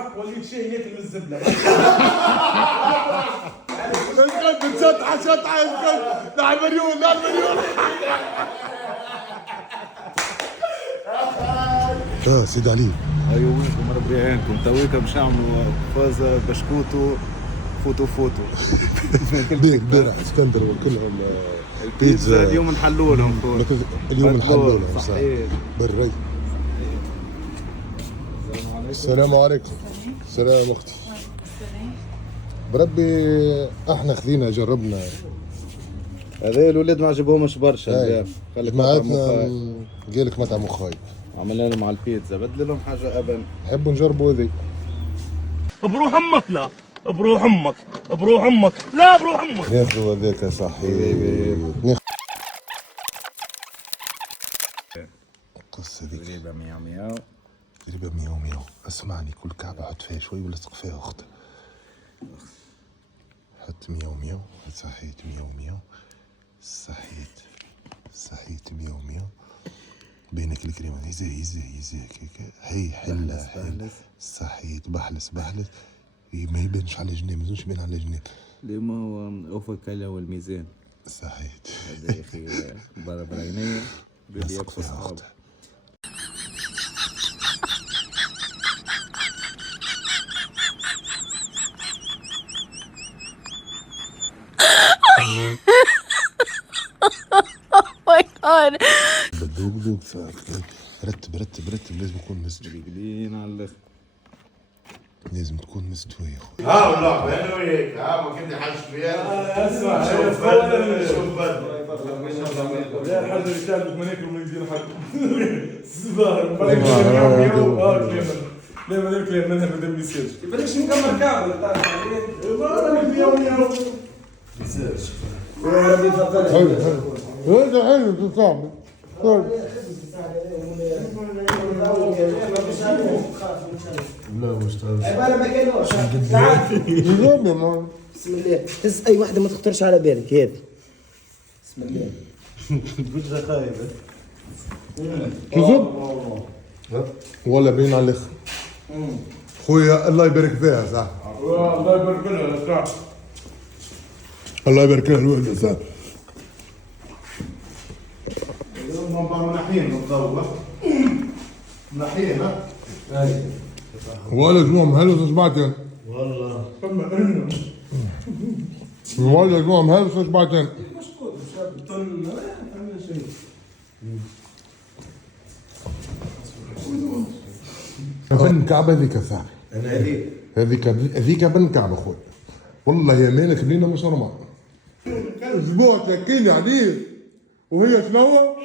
الحق وليت شيء ياكل من الزبله. القلب شطحه شطحه القلب. لا مليون لا مليون. سيد علي. ايوه وينكم ربي يعينكم تويكا باش نعملوا فاز بشكوتو فوتو بيك بيرع اسكندر وكلهم البيتزا اليوم نحلوا لهم اليوم نحلوا لهم صحيح بالري. السلام عليكم. السلام اختي. بربي احنا خذينا جربنا هذا الولاد ما عجبهمش برشا. خليك معاتنا قالك مطعم خايب. عملنا لهم على البيتزا بدل لهم حاجه ابا نحبوا نجربوا هذي. بروح امك لا بروح امك بروح امك لا بروح امك. ناخذوا هذاك صحيح. القصه ذيك تقريبا 100 تقريبا 100 اسمعني كل كعبه حط فيها شوي ولصق فيها اختي. حط 100 صحيت 100 صحيت 100 بينك الكريمه هي هي حله صحيت بحلس ما يبانش على جنيه ما يبانش على جنيه. لما هو اوفك والميزان صحيت. هذا يا اخي برينيه لصق فيها اختي. my god. بدوق رتب لازم يكون مستوي. قليلين على الاخر لازم تكون مستوي يا اخوي. ها والله انا وياك ما كنت حاجت وياك. اسمع شوف بدر لا الحاج اللي كان ما ناكل وما يدير حد. الزبار ما ناكل لا ما ناكل منها ما دام يسيرش. بلاش نكمل كامل ما ناكل يوم يسيرش. حلو تصعب. لا مش تعرف. عبالة ما كانوش. بسم الله هز اي واحدة ما تخطرش على بالك هذه. بسم الله. وجهها خايبه كذب ولا بين على الاخر. خويا الله يبارك فيها صح. الله يبارك لها صح. الله يبارك لها الوالده صح. منحين الضوء منحين ولا جموع مهلوس شبعتين. والله ولا جموع مهلوس شبعتين. بن كعبة هذيك صاحبي. هذيك بن كعبة اخوي. والله يا مالك لينا مش نورمال. اسبوع تاكيني عليه وهي شنو؟